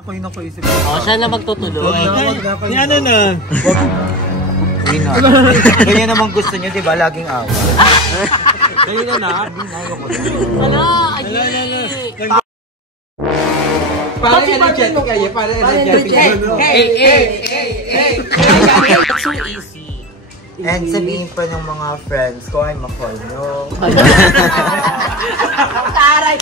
Ako yung nakuisip. Siya na magtutuloy. Yan na. Ganyan naman gusto niyo, di ba? Laging awa. Ganyan na. Hala, ayi. Para energetic kayo, para energetic. Hey. It's so easy. And sabihin pa ng mga friends ko ay ma-call nyo. Taray!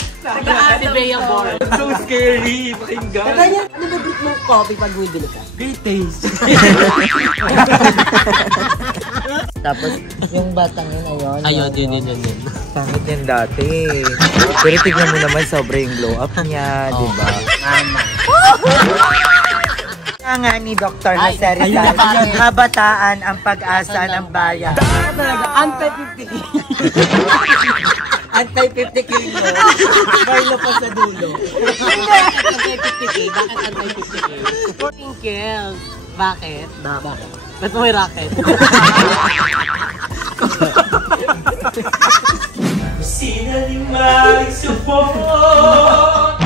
Si Bea Bor. So scary, pakinggan. Kaya ano ba group ng coffee pag bumibili ka? Great taste. Tapos yung batang yun, Ayun, yun. Pangit yan dati. Pero tignan mo naman, sobra yung glow up niya, di ba? Mama. Nga ni Dr. Jose Rizal, kabataan ang pag-asa ng bayan. Anti-50K. Anti-50K mo. Barlo pa sa dulo. Anti-50K? Bakit anti-50K? Twinkle. Bakit? Ba't mo may racket? Sinalimang support.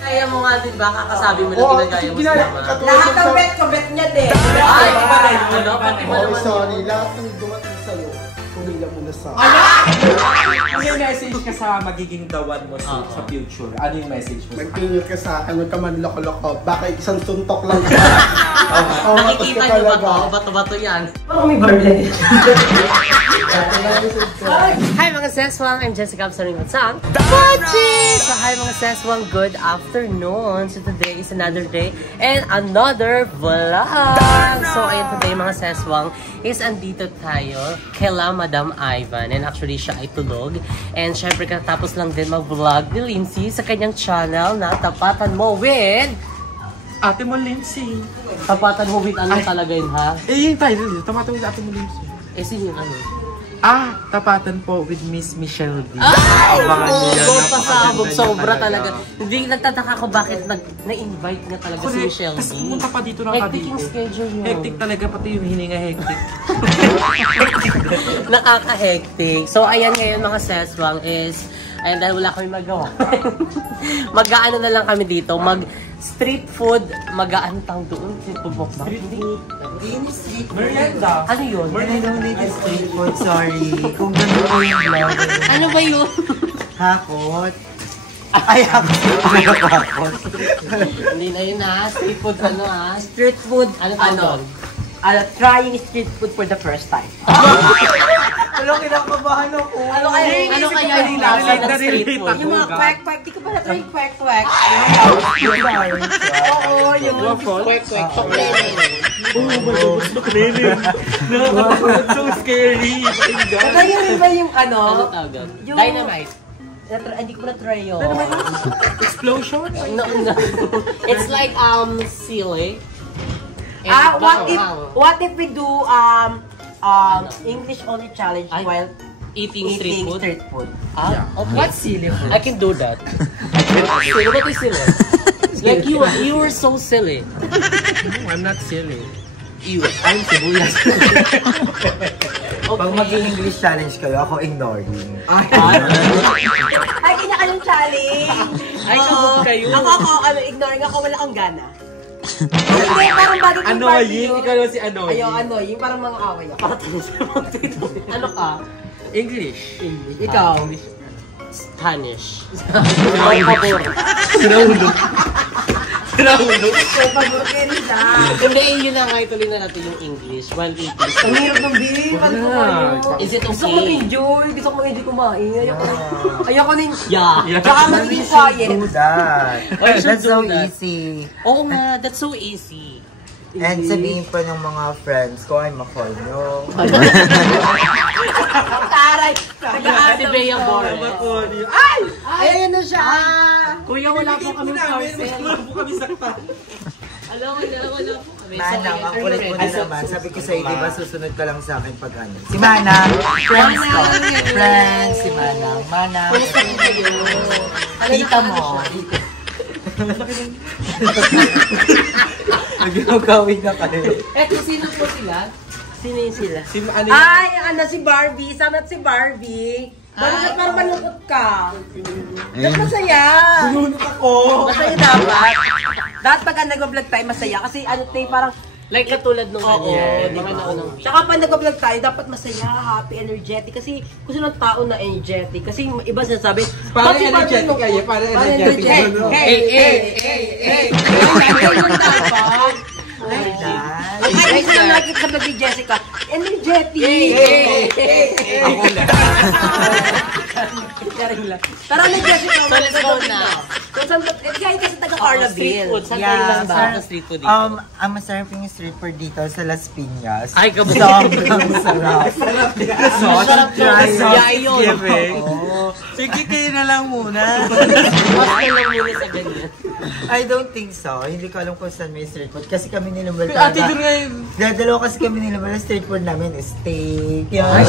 Kaya mo nga din ba? Kakasabi mo na ginagaya mo sa mama. Lahat ng bet niya din. Ay, ano? Pati mo naman. Sorry, lahat ng dumating sa'yo, kumila mo na sa May message ka sa magiging dawan mo sa future. Ano yung message mo? Nag-clear ka sa akin, huwag ka man loko-loko. Baka isang suntok lang ka. Nakikita niyo ba to? Bato-bato yan. Parang may barlay. Hi mga Seswang! I'm Jessica Absaring Matsang. So hi mga Seswang! Good afternoon! So today is another day and another vlog! So ayun today mga Seswang is andito tayo kila Madam Ivan. And actually siya ay tulog. And syempre katapos lang din mag-vlog ni Lindsay sa kanyang channel na Tapatan Mo with... Ate mo, Lindsay. Tapatan Mo with ano talaga yun ha? Yung title, tamatan with Ate mo, Lindsay. Sino yung ano? Tapatan po with Miss Michelle D. Ay! Pasabog, sobra talaga. Hindi nagtataka ko bakit na-invite nga talaga si Michelle D. Tapos pumunta pa dito ng Hectic yung schedule yun. Hectic talaga, pati yung hininga hectic. Nakaka-hectic. So ayan ngayon mga Seswang is, ayan dahil wala kami magawa. Mag-aano na lang kami dito, street food, mag-aantang doon. Street food ba? Street food? Hindi street food. Merienda. Ano yun? I don't need street food, sorry. Kung gano'n ko yung vlog. Ano ba yun? Hakot. Ay, hakot. Hindi na yun ha. Street food ano ha? Street food, Ano? trying street food for the first time. Alam, kinakabahan ako. Ano kaya yung lasa ng street food? Yung mga kwek-kwek, di ko pa na-try kwek-kwek. Oo, yung Kwek-kwek. Oh my God, look Nene. Nakakatakot, so scary. Kaya rin ba yung Ano tawag? Dynamite. Hindi ko na-try yun. Explosion? No. It's like silly. What if we do English only challenge while eating street food? Yeah. Okay. What's silly food? I can do that. Silly? What is silly? Like you were so silly. No, I'm not silly. I'm sibuyas. Pag mag-English challenge kayo, ako ignoring. Ay, kanya-kanyang challenge. Ay, kabog kayo. Ako, ignoring ako, wala akong gana. Hindi, parang body to party yun. Ikaw si Anoyin. Ayaw, Anoyin, parang mga away ako. Ano ka? English. Ikaw. Spanish. Sinahulog. Hindi, yun na nga. Ituloy na natin yung English. While eating. Ang hirap ng bili. Paano ko kayo? Is it Gusto ko okay? enjoy. Gusto ko hindi kumain. Ayoko nin. Yeah. Tsaka magiging quiet. Do that. Why should That's so do that? easy. Oo nga, that's so easy. And sabihin pa ng mga friends ko ay ma-call nyo. Taray! Si Bea Bor. Ay! Ayan na siya! Kuya, wala po kami parcel. Wala po kami saktan. Alam mo, wala po kami. Manang, ang kulit mo na naman. Sabi ko sa'yo, di ba susunod ka lang sa akin pag ano? Si Manang! Friends ko! Friends! Si Manang! Manang! Kita mo! Nag-gawin na kayo. Kung sino po sila? Sino yung sila? Ay, ano si Barbie. Sanat si Barbie. Bakit parang malungkot ka? Dapat masaya. Nunot ako. Masaya dapat. Dapat pag nag-vlog tayo, masaya. Kasi ano tayo, parang Like katulad nung di ba naunang week? Tsaka pag nag-vlog tayo, dapat masaya, happy, energetic. Kasi gusto ng tao na energetic. Kasi iba sinasabi, Parang energetic kayo, parang energetic. Hey! Ay, gusto na nakikita sa vlog ni Jessica. Energetic! Ako lang. Tara na, Jessica. So, let's go na. Kaya kasi taga-Carla Street food. Saan tayo lang ba? Sa street food dito? Ang masarap yung street food dito sa Las Piñas. Ay, kabuti. Sobrang sarap. Masarap Try yun. Sige, kayo na lang muna. Mas ka lang muna sa ganyan. I don't think so. Hindi ko alam kung saan may street food. Kasi kami nilabal Ate, doon ngayon. Dalawa kasi kami nilabal ang street food namin. Steak. Yan.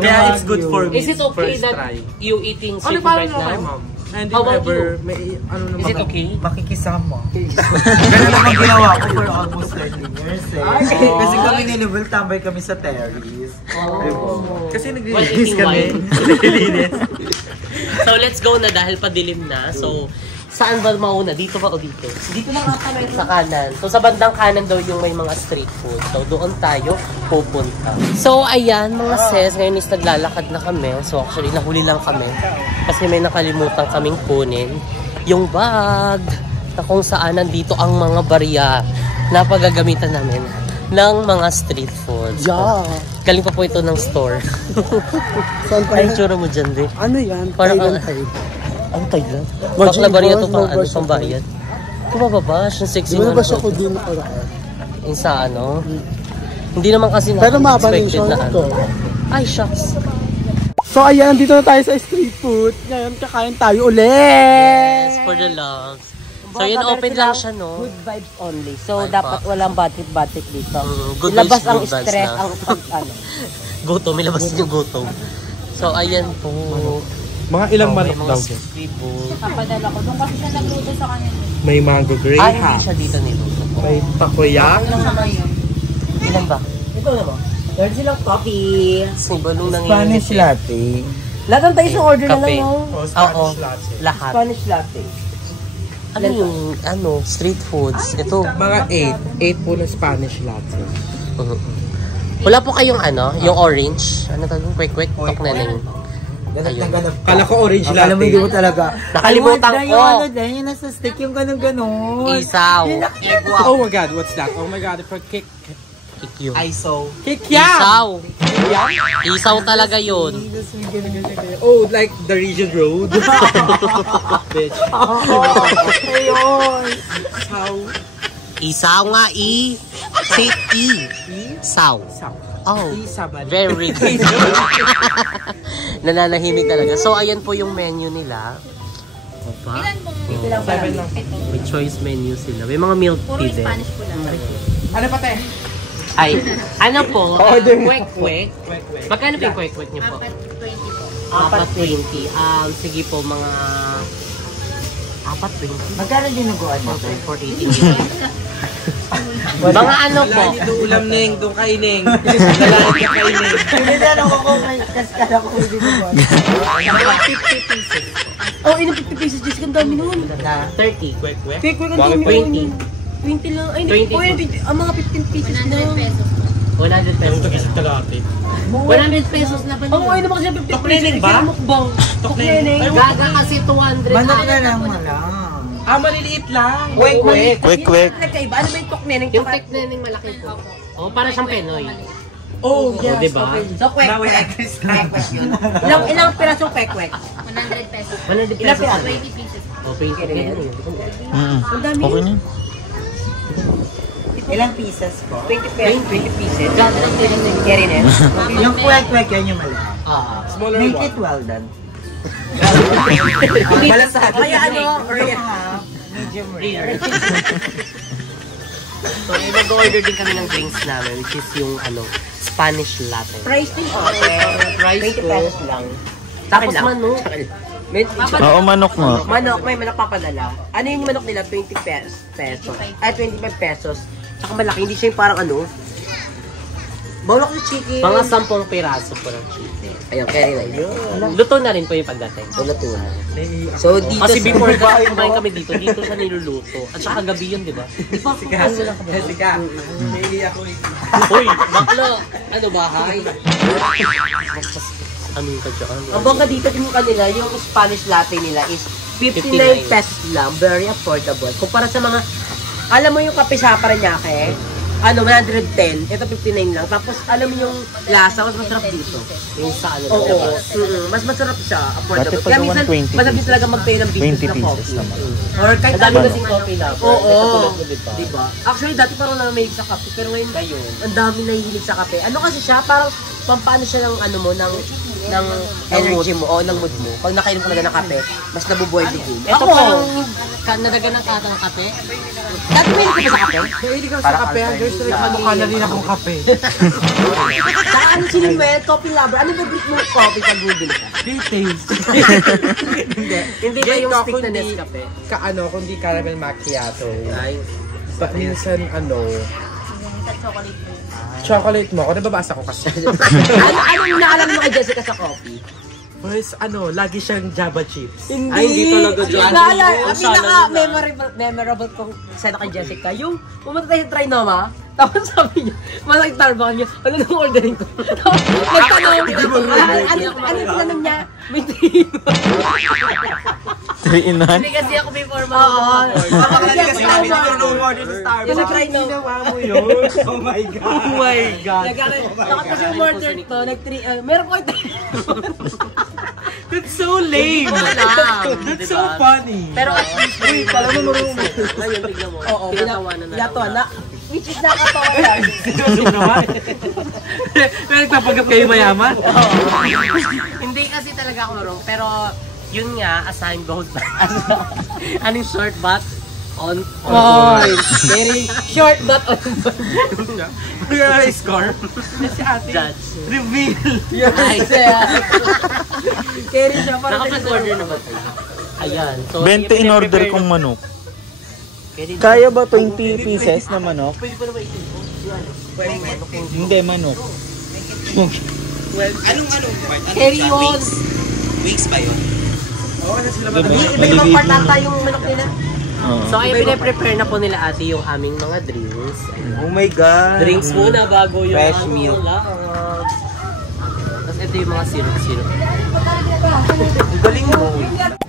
Kaya it's good for me. Is it okay First that try. you eating street food right now? Hindi How about ever, you? may ano naman. Is it okay? Makikisama. Ganun naman ginawa ko for almost 20 years eh. Kasi kami nilabal, tambay kami sa terrace. Kasi While naglilinis eating kami. wine. Naglilinis. So, let's go na dahil padilim na. So, saan ba mauna? Dito ba o dito? Dito lang ata may Sa kanan. So, sa bandang kanan daw yung may mga street food. So, doon tayo pupunta. So, ayan mga sis. Ngayon is naglalakad na kami. So, actually, nahuli lang kami. Kasi may nakalimutan kaming kunin. Yung bag na kung saan nandito ang mga barya na paggagamitan namin ng mga street foods. Yeah. Galing pa po ito ng store. Saan pa Ay, yan? tsura mo dyan, di. Ano yan? Parang Thailand ang- type. Ang Thailand. Virgin Bakla ba rin ito Gold, pang, no ano, version pang bayad? Kumababash, yung sexy Di ba na ba siya ko din nakaraan? yung sa ano? Hindi naman kasi Pero mababa yung expected show na ko. Ay, shucks. So ayan, dito na tayo sa street food. Ngayon, kakain tayo ulit. Yes, for the loves. So, yun, open lang siya, no? good vibes only. So, Ay, dapat pa. walang batik-batik dito. Good Ilabas vibes, ang good vibes stress, na. ang ano. Gutom, may labas din yung gutom. So, ayan po. Mga ilang Oh, may manok mga daw. street food. Papadala ko. Doon kasi siya nagluto sa kanya. May mango gray Ay, hindi siya dito niluto. May takoyaki. Ilan ba? Ito na ba? Meron silang coffee. Sibalong Spanish nanginginig. latte. Lahat ng tayo sa order na Kape. lang, no? Oo, lahat. Spanish latte. Ano yung, street foods? Ito. Mga 8. 8 po na Spanish latte. Wala po kayong yung orange. Ano tawag yung kwek-kwek? Tokneneng. Ganap na ganap. Kala ko orange Alam mo, latte. hindi mo talaga. Nakalimutan Ay, ko. Yung ano dahil yung nasa stick, yung ganun-ganun. Isaw. Oh my God, what's that? Oh my God, for kick. Kikyo. ISO. Isaw. Isaw talaga yun. Oh, like the region road. Bitch. Ayun. How? Isaw nga Say Saw. Oh, very good. Nananahimik talaga. So, ayan po yung menu nila. Opa. May choice menu sila. May mga milk Puro tea din. Spanish po lang. Ano pa te? Ay, ano po? Kwek-kwek. Magkano po yung kwek-kwek niyo po? 4.20 po. 4.20. Sige po, mga 4.20. Magkano dinuguan mo? 4.80. Mga ano po? Lagi doon ulam neng, doon kaineng. Lagi ka kaineng. Hindi na lang ako may kaskala ko yung dinuguan. 50 pieces. Oh, ino 50 pesos, Jessica, ang dami nun. 30. Kwek-kwek. Quick, ang dami 20. nun. 20 lang. Ay, hindi. 20 Oh, yun, ang mga 15 pieces na. 100 pesos. 100 pesos. kalate. 100 pesos na ba Oo, ayun naman kasi 50 pesos. Tokneneng ba? Sila mukbang. Tokneneng. Gaga kasi 200. Manok na lang malang. Maliliit lang. Kwek-kwek. Kwek-kwek. Nagkaiba. Ano ba yung tokneneng? Yung teknening malaki po. Oh, para siyang Penoy. Oh, Oh, di ba? So, kwek-kwek. Kwek-kwek yun. Ilang pirasong kwek-kwek? 100 pesos. 100 Ilang pesos. piraso? 20 pieces. Oh, 20 pesos. Ang dami. Okay na. Ilang pieces po? 20 pesos. 20 pieces. Gaga lang tinignan. Carry na. Yung kwek-kwek yan yung mali. Smaller Make one. it well done. Balasado. Kaya ano, Medium rare. So, mag-order din kami ng drinks namin, which is yung Spanish latte. price din okay. Price 20 pesos lang. Tapos manok. Oo, manok nga. Manok, may manok papadala. Ano yung manok nila? 20 pesos. Ay, 25 pesos. Tsaka malaki, hindi siya yung parang Bawal ako ng chicken. Mga 10 piraso po ng chicken. Ayun, carry na yun. Luto na rin po yung pagdating. Luto na. So, dito Kasi before kumain kami dito siya niluluto. At saka gabi yun, di ba? Di ba? Jessica, may ako Uy, bakla! Ano bahay? Ano yung tadyan? ang bongga dito yung kanila, yung Spanish latte nila is 59 pesos lang. Very affordable. Kumpara sa mga, alam mo yung kape sa Paranaque, 110, ito 59 lang. Tapos, alam mo yung lasa, mas masarap dito. Yung sa ano? Oo, mas masarap siya, affordable. Dati Kaya pag minsan, 120 masarap din talaga mag-pay ng business 20 na pieces coffee. naman. Or kahit Madami ano. kasing coffee lover. Oo, Katulad ko, diba? diba? Actually, dati parang namahilig sa kape, pero ngayon, Ngayon. ang dami nahihilig sa kape. Ano kasi siya, parang pampaano siya ng ano mo, ng energy mo, o ng mood mo. Pag nakainom ka na ng kape, mas nabubuhay bigin. Ito parang nadagan ng kata ng kape. Dati may ka ba sa kape? Mahilig ako sa kape, hanggang sa nagmamukha na rin akong kape. Saka ano sinimel, coffee lover, ano ba mo coffee pag bubili ka? Details. Hindi ba yung stick na Nescafe? Kundi caramel macchiato. Ay, Minsan, chocolate mo. Kung nababasa ko kasi. ano yung naalam mo kay Jessica sa coffee? Pues, lagi siyang Java chips. Ay, hindi talaga dyan. Ang pinaka-memorable kong sana kay Jessica, yung pumunta tayo sa Trinoma, tapos sabi niya, malaki Starbucks niya, ano nang ordering ko? Tapos nagtanong, ano yung tanong niya? May 3 in 1? Hindi kasi ako before mo. Kasi Ginawa mo yun. Oh my God. Oh my God. Takot kasi umorder to, meron ko ito. That's so lame. That's so funny. Pero at least, Uy, pala mo marunong. ngayon tignan mo. Oo, Pinatawanan na pinatawa na. Which is nakatawa lang. Seryoso naman. May nagpapagat kayo mayaman. Hindi kasi talaga ako marunong. Pero, yun nga, assigned gold ba? Anong short but on point. Very short but on Magkano yung score? Si ate. Judge. Reveal. Ay, Carry siya para nakapag-order na ba tayo? Ayan. So, 20 in order kong manok. Pwede Kaya ba 20 pieces na manok? Pwede pa naman ito. Hindi, manok. Carry yun. Iba-ibang part ata yung manok nila. So, ay pinaprepare na po nila ate yung aming mga drinks. Oh my God. Drinks muna bago yung Fresh aming milk. lunch. Tapos ito yung mga syrup. Galing mo.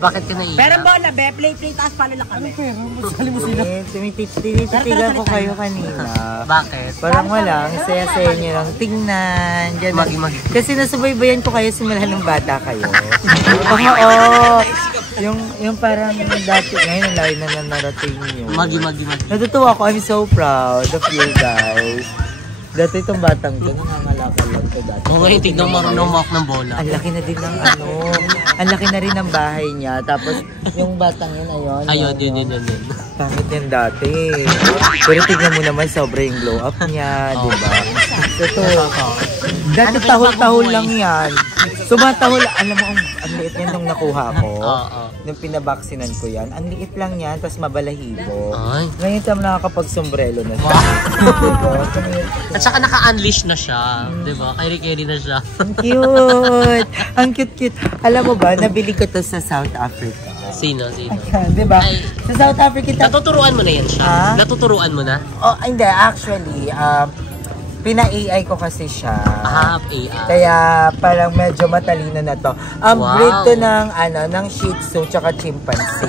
Bakit ka naiiyak? Pero bola, be, play, taas pala lang kami. Tinititigan ko kayo kanina. Bakit? Parang wala, ang saya-saya niyo lang. Tingnan, ganun. Magi-magi. Kasi nasubaybayan ko kayo simula ng bata kayo. Oo. Yung parang dati, ngayon ang layo na narating niyo. Magi. Natutuwa ko, I'm so proud of you guys. Dati itong batang ko, nangangalakal lang ito dati. Kung ngayon tignan marunong mawak ng bola. Ang laki na din ng ang laki na rin ng bahay niya. Tapos yung batang yun, Ayun, yun. Pangit yan dati. Pero tignan mo naman, sobra yung glow up niya, di ba? Ito, dati tahol-tahol lang yan. Sumatahol, alam mo, ang liit yan nung nakuha ko. Oo. Nung pinabaksinan ko yan, ang liit lang yan, tapos mabalahibo. Ay. Ngayon tayo nakakapag-sombrero na siya. At saka naka-unleash na siya. Diba? Keri-keri na siya. Ang cute! Ang cute-cute. Alam mo ba, nabili ko to sa South Africa. Sino? Ayan, di ba? Ay. Sa South Africa, Natuturuan mo na yan siya? Ha? Natuturuan mo na? oh, hindi, actually, pina-AI ko kasi siya. AI. Kaya parang medyo matalino na to. Wow. Breed to ng Shih Tzu tsaka Chimpanzee.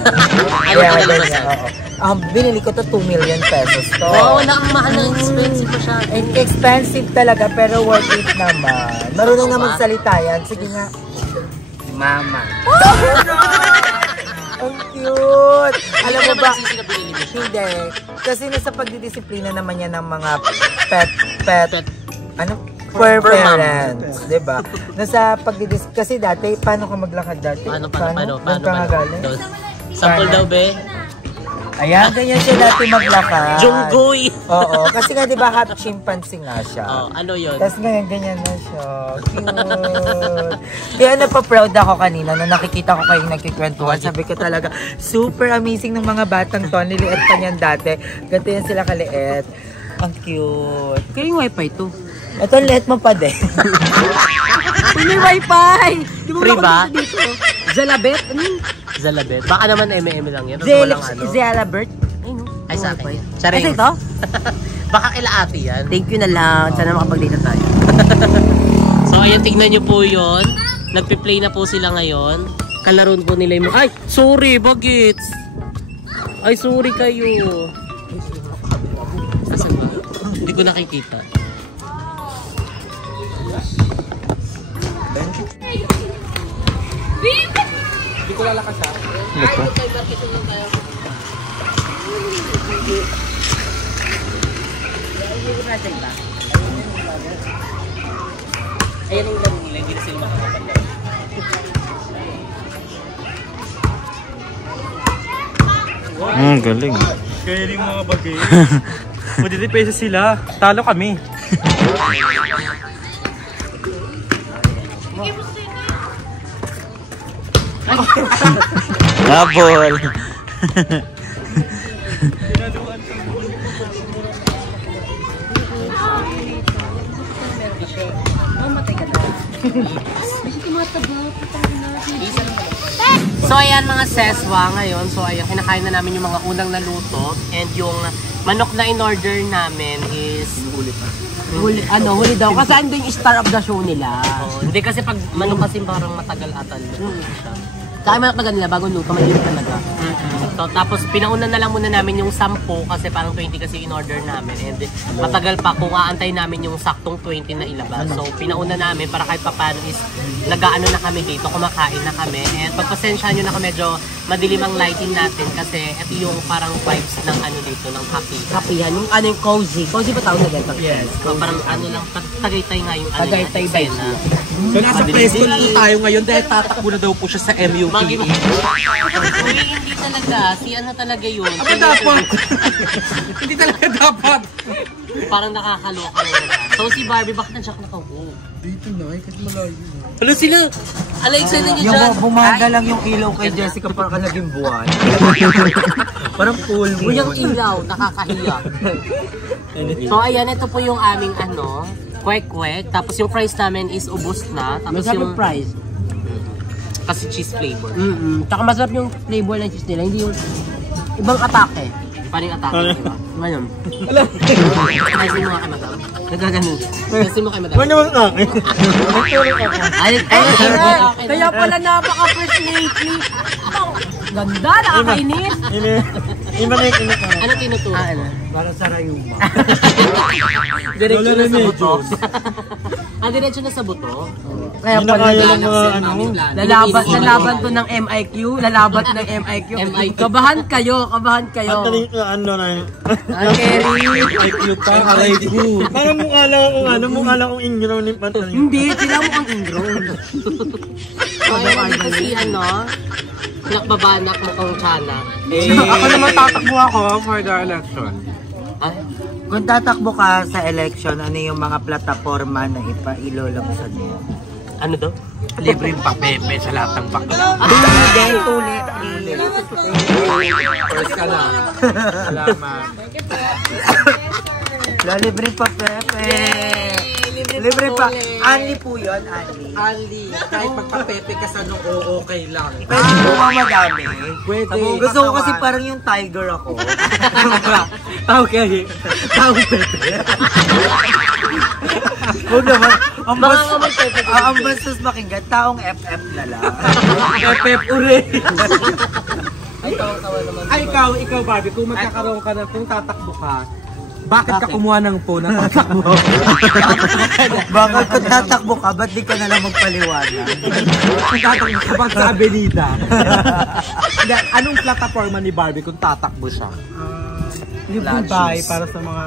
Ay, wala ka lang ganyan, nasa. oo. Binili ko to 2 million pesos to. Wow, wala kang mahal na expensive pa siya. Expensive talaga pero worth it naman. Marunong na magsalita yan. Sige nga. Mama. Ang cute! Alam mo ba? Sisi na binili mo siya? Hindi. Kasi nasa pagdidisiplina naman yan ng mga pet, fur parents, di ba? Nasa kasi dati, paano ka maglakad dati? Paano? Doon ka nga galing? Sample daw, be? Ayan, ganyan siya dati maglakad. Junggoy! Oo, kasi nga di ba half chimpanzee nga siya. Oh, ano yun? Tapos ngayon, ganyan na siya. Cute. Kaya napaproud ako kanina nung nakikita ko kayong nagkikwentuhan. Sabi ko talaga, super amazing ng mga batang to. Niliit pa niyan dati. Ganito yan sila kaliit. Ang cute. Kaya yung wifi to. Ito let mo pa din. May wifi! Di mo Free ba? dito. Zalabet? Ano yun? Zalabet. Baka naman M&M lang yan. Tapos walang ano. Zalabert? Ay, sa akin yan. Charing. Ito? Baka kila ate yan. Thank you na lang. Sana makapag-data tayo. So, ayan, tignan nyo po yun. Nagpi-play na po sila ngayon. Kalaroon po nila yung... Ay! Sorry, bagets! Ay, sorry kayo. Asan ba? Hindi ko nakikita. Hindi ko lalakas ha. Ayan yung laro nila, hindi na sila makakapagod. Galing. Kaya rin mga bagay. Pwede pesos sila. Talo kami. Habol. So ayan mga seswa ngayon. So ayan, kinakain na namin yung mga unang naluto. And yung manok na in-order namin is... Huli daw. Kasi andun yung star of the show nila. Hindi kasi pag manok kasi parang matagal ata luto siya. Sa akin manok nila, bago luto, maliit talaga. So, tapos pinauna na lang muna namin yung 10 kasi parang 20 kasi in-order namin. And matagal pa kung aantay namin yung saktong 20 na ilabas. So pinauna namin para kahit papano is nag-aano na kami dito, kumakain na kami. And pagpasensyahan nyo na kung medyo madilim ang lighting natin kasi ito yung parang vibes ng ano dito, ng happy. Kapihan, yung ano yung cozy. Cozy ba tawag na ganito? Yes. So, parang ano lang, Tagaytay nga yung ano Tagaytay niya, vibes. eksena. So nasa presko po tayo ngayon dahil tatakbo na daw po siya sa MUP. Uy, hindi talaga. Si ano talaga yun. Ano dapat? Hindi talaga dapat. Parang nakakaloka na. So si Barbie, bakit nandiyan ka nakaupo? Dito na, kasi malayo. Ano sila? Ala, eksena niyo Yung dyan. bumaga lang yung ilaw kay Jessica parang ka naging buwan. Parang full moon. Uy, yung ilaw, nakakahiya. So ayan, ito po yung aming ano, kwek-kwek. Tapos yung fries namin is ubos na. Tapos Masarap yung yung price. kasi cheese flavor. Tsaka masarap yung flavor ng cheese nila. Hindi yung ibang atake. Parang yung atake, di ba? Ngayon. Kasi mo kay madam. Nagaganon. Kasi mo kay madam. Ano naman akin? Kaya pala napaka-fresh lately. Ganda, nakakainis. Iba na yung init na. Ano tinuturo? Para sa rayuma. Diretso na sa buto. Diretso na sa buto? Kaya Hindi na pala kaya ng mga ano. lalaban to ng MIQ. Lalaban to ng MIQ. Kabahan kayo. Ang taling ano na yun. IQ pa, aray ko. Parang mukha lang akong ingraw ni Pantalin. Hindi, sila mo ang ingrown. So ayun, dito si ano, nakbabanak mo kong tsana. Ako naman tatakbo ako for the election. Ay, Kung tatakbo ka sa election, ano yung mga plataforma na ipailolabsan mo? ano daw? Libreng papepe sa lahat ng bakla. Tulit. First ka na. Salamat. Libre pa, Pepe. Libre pa. Anli po yun, Anli. Ali, kahit magpapepe ka sa noo, okay lang. Pwede po ba madami? Pwede. Gusto ko kasi parang yung tiger ako. Okay. Tao Pepe. Huwag naman. Ang bastos makinggan, taong FF na lang. FF uri. Ay, ikaw Barbie, kung magkakaroon ka na, kung tatakbo ka, bakit ka kumuha ng phone na tatakbo? Bakit kung tatakbo ka, ba't di ka na lang magpaliwanag? Kung tatakbo ka bang sa Avenida? Anong plataforma ni Barbie kung tatakbo siya? Libreng bahay para sa mga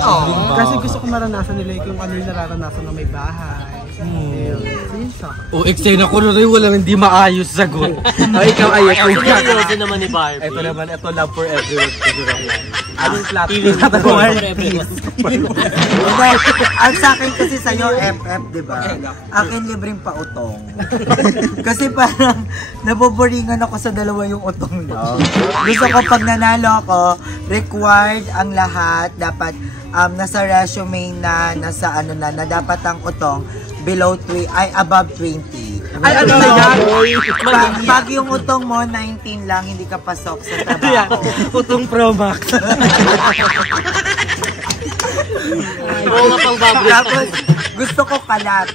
Oh. Kasi gusto ko maranasan nila kung ano yung nararanasan na may bahay. O, eksena ko na rin walang hindi maayos sagot. O, ikaw ayos. Seryoso naman ni Barbie. Ito naman, ito love for everyone. Anong platform? Ang sa akin kasi sa'yo, FF, di ba? Akin libreng pa utong. Kasi parang naboboringan ako sa dalawa yung utong lang. Gusto ko pag nanalo ako, required ang lahat. Dapat nasa resume na, nasa ano na dapat ang utong below 3, ay above 20. Ay, ano na yan? Pag yung utong mo, 19 lang, hindi ka pasok sa trabaho. Utong Pro Max. Oo nga pang baboy. Tapos, gusto ko kalat.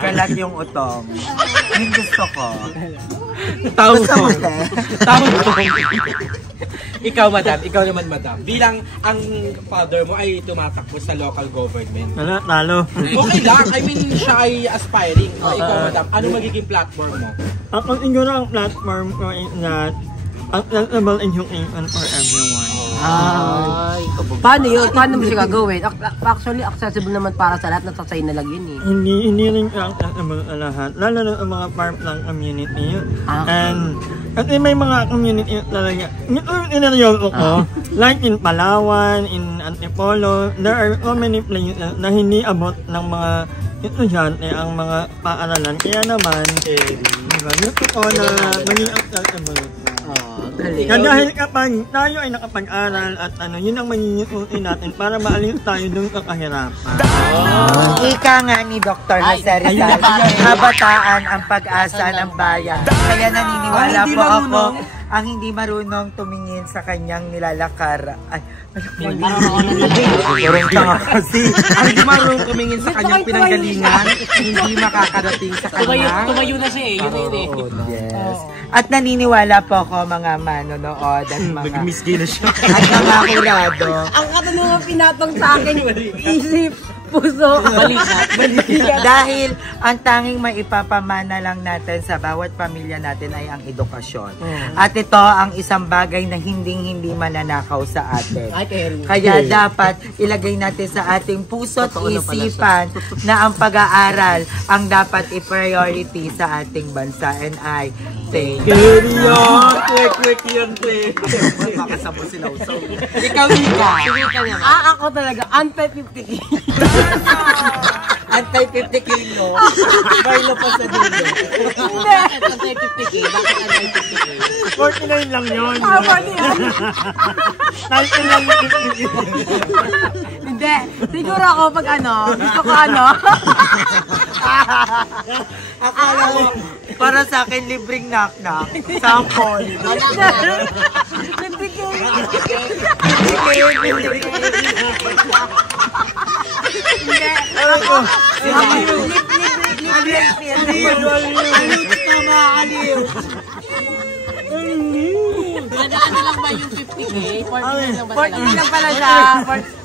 Kalat yung utong. Yung gusto ko. Tao Gusto mo eh. Tao Ikaw, madam. Ikaw naman, madam. Bilang ang father mo ay tumatakbo sa local government. Talo. Okay lang. I mean, siya ay aspiring. Ikaw, madam. Ano magiging platform mo? Ang siguro ang platform ko is that accessible education for everyone. Ay, paano yun? Paano mo siya gagawin? Actually, accessible naman para sa lahat. Nasasay na lang yun eh. Hindi rin accessible sa lahat. Lalo na sa mga part ng community. And kasi may mga community talaga. Inaryoso ko. Like in Palawan, in Antipolo, there are so many places na hindi abot ng mga estudyante ang mga paaralan. Kaya naman, gusto ko na maging accessible. Kaya dahil kapag tayo ay nakapag-aral at yun ang magiging natin para maalis tayo dun sa kahirapan. Ika nga ni Dr. Jose Rizal, kabataan ang pag-asa ng bayan. Kaya naniniwala po ako, ang hindi marunong tumingin sa kanyang nilalakar. Ay, Parang tanga kasi. Ang hindi marunong tumingin sa kanyang pinanggalingan, hindi makakadating sa kanya. Tumayo na siya eh. Yun na yun eh. yes. At naniniwala po ako mga manonood at mga... Nag-misgay na siya. At mga kurado. Ang katanungan pinatong sa akin, isip, puso, balikat. Dahil ang tanging maipapamana lang natin sa bawat pamilya natin ay ang edukasyon. At ito ang isang bagay na hindi mananakaw sa atin. Kaya dapat ilagay natin sa ating puso at isipan na ang pag-aaral ang dapat i-priority sa ating bansa. And I thank you. Quick yan, quick. Makasabot sila usaw. Ikaw, Mika. Ako talaga, anti-50K. Anti-50 kilo. Barlo pa sa dulo. Hindi. Anti-50K. Bakit anti-50K? 49 lang yun. 49. 19 lang yun. Hindi. Siguro ako pag gusto ko Akala mo, para sa akin libreng knock-knock. Sample. 50K. Ano lang ba yung 50K? 49 lang pala siya.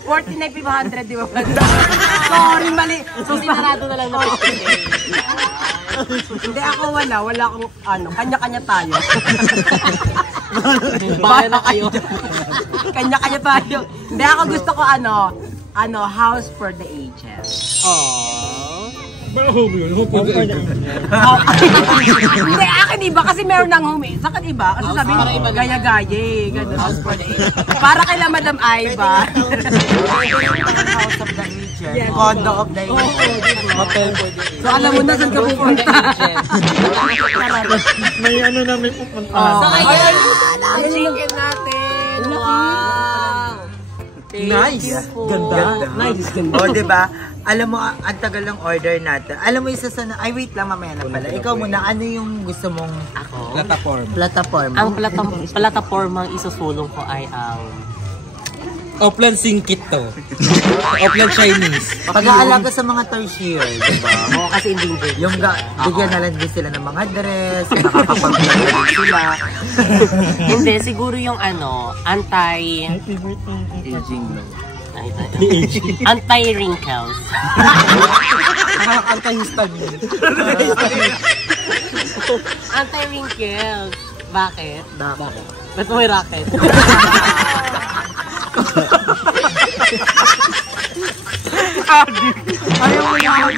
49,500, di ba? Sorry, mali. So, sinarado na lang na 50K. Hindi ako wala akong kanya-kanya tayo. Bahala na kayo. Kanya-kanya tayo. Hindi ako gusto ko house for the ages. Hindi, akin iba kasi meron ng home. Sa akin iba, kasi sabi gaya-gaya eh. Ganun, house for the ages. Para kay Madam Aiba. House of the Ages. Condo of the Ages. Hotel for the So alam mo na saan ka pupunta. May may pupunta. So, ayan. Ang chicken natin. Wow. Nice. Ganda. Nice. O, diba? Alam mo, ang tagal ng order natin. Alam mo, isa sa... Ay, wait lang, mamaya na pala. Ikaw muna, ano yung gusto mong... Platform. Platform? Ang plataformang isusulong ko ay ang Oplan Singkit to. Oplan Chinese. Pag-aalaga sa mga tertiary, diba? Oo, kasi endangered. Yung bigyan na lang din sila ng mga dress, nakakapag-vlog na din sila. Hindi, siguro yung Aging low. anti-wrinkles. Anti-histamine. Anti-wrinkles. Bakit? Ba't may racket? Ayaw mo na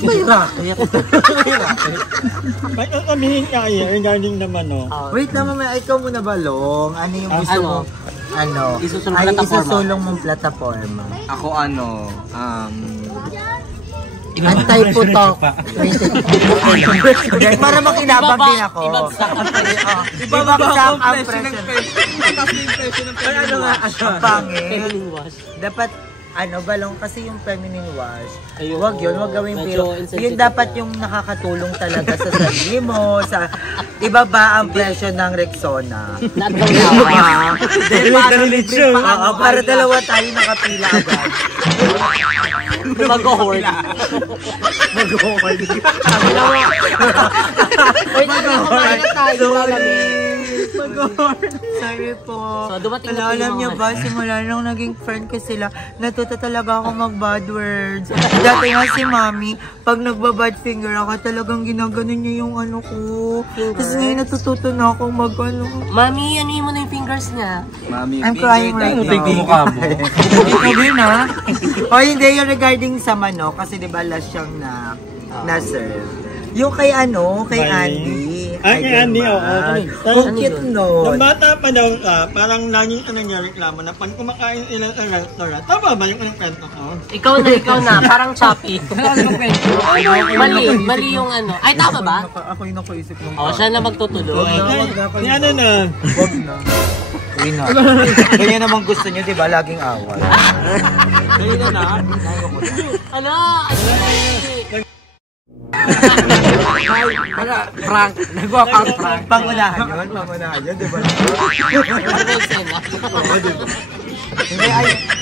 May racket. May sasabihin kaya regarding naman, no? Wait naman, ikaw muna balong. Ano yung gusto mo? Ano? Isusulong mong plataforma. Ako Anti-putok. Para makinabang din ako. Ibabagsak ang presyo. Ano nga? Ang pangit. Dapat balong kasi yung feminine wash. Wag yun, wag gawin pero yun dapat yung nakakatulong talaga sa sarili mo, sa ibaba ang presyo ng Rexona. Para dalawa tayo nakapila agad. Mag-hoard. Mag-hoard. Sorry po. So, dumating na alam niyo ba, simula nung naging friend ko sila, natuto talaga ako mag-bad words. Dati nga si Mami, pag nagba-bad finger ako, talagang ginaganon niya yung ano ko. Tapos ngayon natututo na akong mag-ano. Mami, ano mo na yung fingers niya? I'm crying right now. Tingin mo ka mo. Ikaw din ha? O hindi, yung regarding sa manok, kasi diba last siyang na-serve. Yung kay kay Andy. Kay Andy, oo. Kung cute nun. Nung bata pa daw parang laging niya reklamo na pag kumakain ilang restaurant. Tama ba yung kwento ko? Ikaw na. Parang choppy. Mali yung ano. Ay, tama ba? Ako yung nakuisip nung Siya na magtutuloy. Ni ano na? Wag na. Uy na. Ganyan naman gusto niyo, diba? Laging away. Ganyan na. Ano? Prank. Nag-walkout prank. Pangunahan yun, diba? Hindi,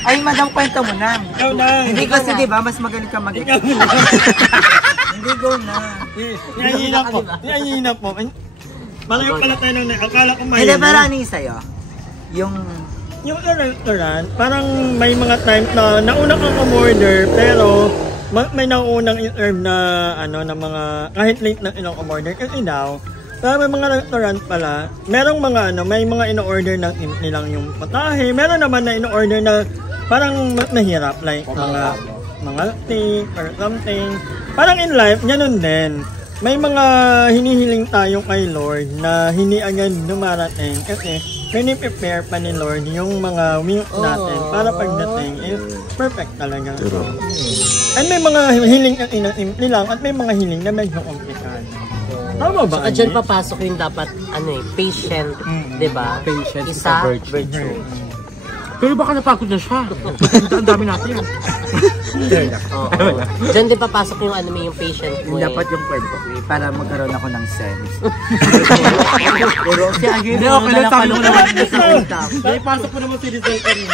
ay madam, kwento mo na. Ikaw na. Hindi kasi diba, mas magaling ka mag-explain. Hindi, go na. Niyayina po. Malayo pala tayo nung akala ko may... Hindi, pero ano yung sa'yo? Yung restaurant, parang may mga time na nauna kang umorder, pero may naunang in-serve na na mga kahit late na in-order kasi daw may mga restaurant pala merong mga may mga in-order na nilang yung patahe, meron naman na in-order na parang mahirap like mga steak or something. Parang in life ganun din, may mga hinihiling tayo kay Lord na hindi agad dumarating kasi prepare pa ni Lord yung mga wings natin para pagdating is perfect talaga. At may mga hiling nilang at may mga hiling na medyo komplikado. Tama ba? Saka dyan papasok yung dapat patient, diba? Patient isa virtue. Pero baka napagod na siya. Ang dami natin. Diyan din papasok yung yung patient mo. dapat yung kwento ko para magkaroon ako ng sense. Pero si Agil, okay lang, sabi mo naman sa utak. Dahil pasok ko naman si Rizal kanina.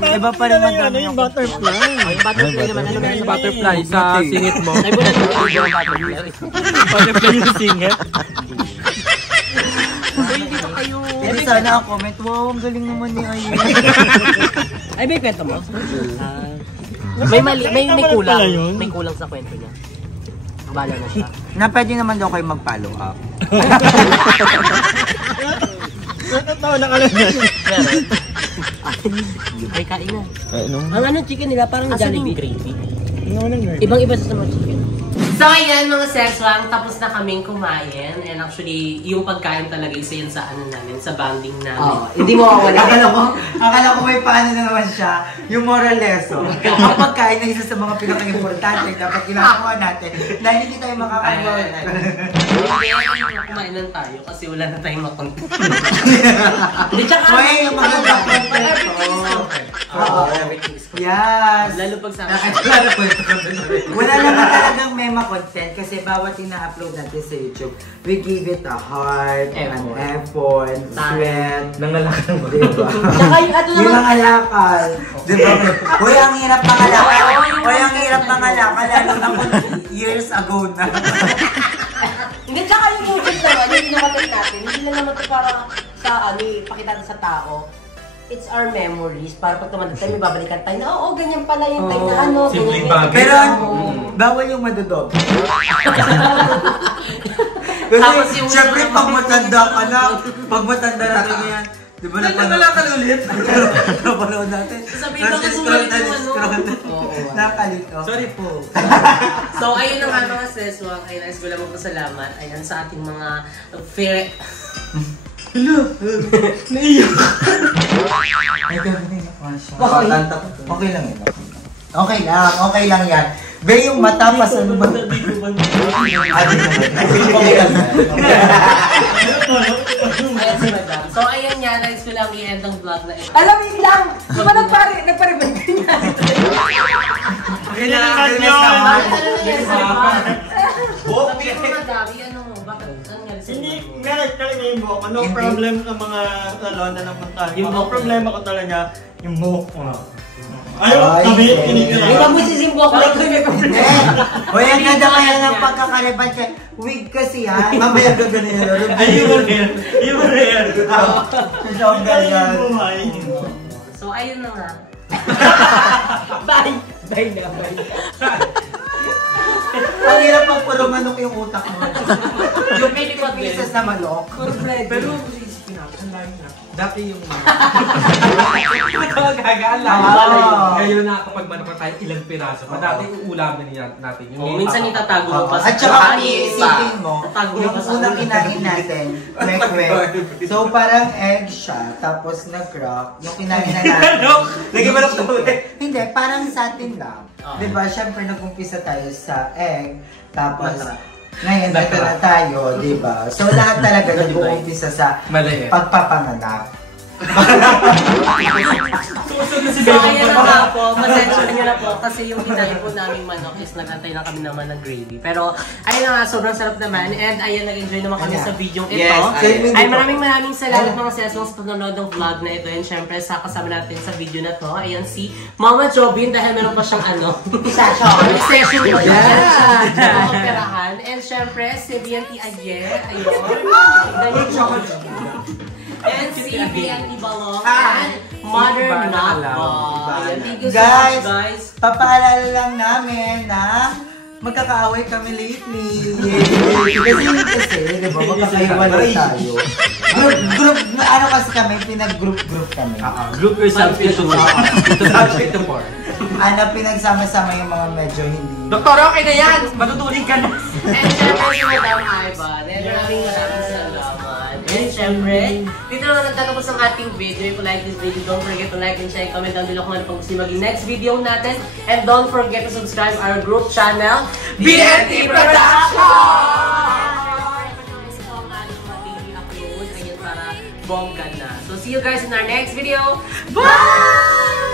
Iba pa rin man yung butterfly. Yung butterfly naman, ano Sa butterfly, sa singit mo. Ay, bulan mo yung butterfly. Butterfly yung singit. Hindi sana ang comment, wow, ang galing naman ni Ayun. Ay, may kwento mo? May kulang. May kulang sa kwento niya. Bala na siya. Na pwede naman daw kayo mag-follow up. Totoo na ka lang yan. Ay, kain na. Ang chicken nila parang Jollibee gravy. Ibang Ibang-iba sa mga chicken. So ayan mga sexwang, tapos na kaming kumain. And actually, yung pagkain talaga isa yan sa namin, sa bonding namin. Hindi mo mawawala. Akala ko may paano na naman siya. Yung moral lesson. Ang pagkain na isa sa mga pinaka-importante dapat ginagawa natin. Dahil hindi tayo makakalimutan. Hindi, kumain lang tayo kasi wala na tayong makontent. Hindi, tsaka May magandang content to. Yes. lalo pag sa Wala naman talagang mema content kasi bawat ina-upload natin sa YouTube, we give it a heart, an effort, sweat, nangalakal mo, diba? Tsaka yung naman. Yung nangalakal, diba? Hoy, ang hirap mangalakal. Hoy, ang hirap mangalakal. Lalo na kung years ago na. Hindi, tsaka yung movement naman, yung pinakontent natin, hindi na naman ito para sa pakita natin sa tao. It's our memories. Para pag tumanda tayo, may babalikan tayo na, oo, ganyan pala yung time na simpleng ganyan. bagay. Pero, bawal yung madudog. Kasi, Tapos yung syempre, pag matanda ka na, pag matanda na ganyan, Di ba napanood ulit? Napanood natin. Sabihin ko kasi sumalit yung ano. Nakalito. Sorry po. So, ayun na nga mga seswang. Ayun, nais ko lang magpasalamat. Ayan, sa ating mga fair... Naiyak. Ay, gabi na siya. Okay lang yun. Okay lang yan. Be, yung mata pa sa ano ba? Okay lang yan. Ayan si Madam. So, ayan yan. Nais ko lang i-end ang vlog na ito. Alam mo yun lang! Di ba nagpare-band ka niya? Okay na lang yun. Sabi ko Madam, ano mo? Bakit? Ano nga rin Hindi, meron talaga yung buhok ko. No problem sa mga salon na napuntahan. Yung Yung buhok. problema ko talaga, yung buhok ko. Ayaw, kami, kinig Hindi ka mo sisimbo ko lang kami Hoy, ang ganda kaya ng pagkakaliban siya. Wig kasi yan. Mamaya gagawin yan. Ayun rin. Ayun rin. Ang ganyan. So, ayun na nga. Bye! Bye na, bye. Ang hirap pag puro manok yung utak mo. Yung Pilipad din. pieces na manok. Pero isipin natin, ang layo na. Dati yung gagaan lang. Ngayon na kapag manapal tayo ilang piraso. Dati yung ulam na natin. Oh, minsan itatago mo pa. At saka iisipin mo, Tatago mo yung pa sa unang ulo. kinain natin, mekwe. So parang egg siya, tapos nag-crack. Yung kinain na natin. Lagi mo lang ito. Hindi, parang sa atin lang. Diba, syempre nag-umpisa tayo sa egg, tapos ngayon ito na tayo, diba? So lahat talaga nag-uumpisa sa Maliit. pagpapanganak. So, ayan na nga po. Pasensya nyo na po kasi yung kinain po namin manok is nagantay na kami naman ng gravy. Pero, ayun na nga, sobrang sarap naman. And ayan, nag-enjoy naman kami sa video ito. Ay, maraming salamat mga sessions sa panonood ng vlog na ito. And syempre, sa kasama natin sa video na to, ayan si Mama Jobin dahil meron pa siyang ano. Session ko yan. Operahan. And syempre, si BNT Ayer. Ayun. And si BNT Balong. And Mother Nako. Thank you so much, guys. Papaalala lang namin na magkakaaway kami lately. Kasi, di ba, magkakaiwalay tayo. Group, ano kasi kami, pinag-group kami. Group yourself into subject to more. Ano, pinagsama-sama yung mga medyo hindi. Doktor, okay na yan! Matutuling ka na! And syempre si Madam Ivan. And maraming salamat. And syempre, dito naman nagtatapos ang ating video. If you like this video, don't forget to like and share, comment down below kung ano pang gusto nyo maging next video natin. And don't forget to subscribe our group channel, BNT Production! Para bongga na. So see you guys in our next video. Bye!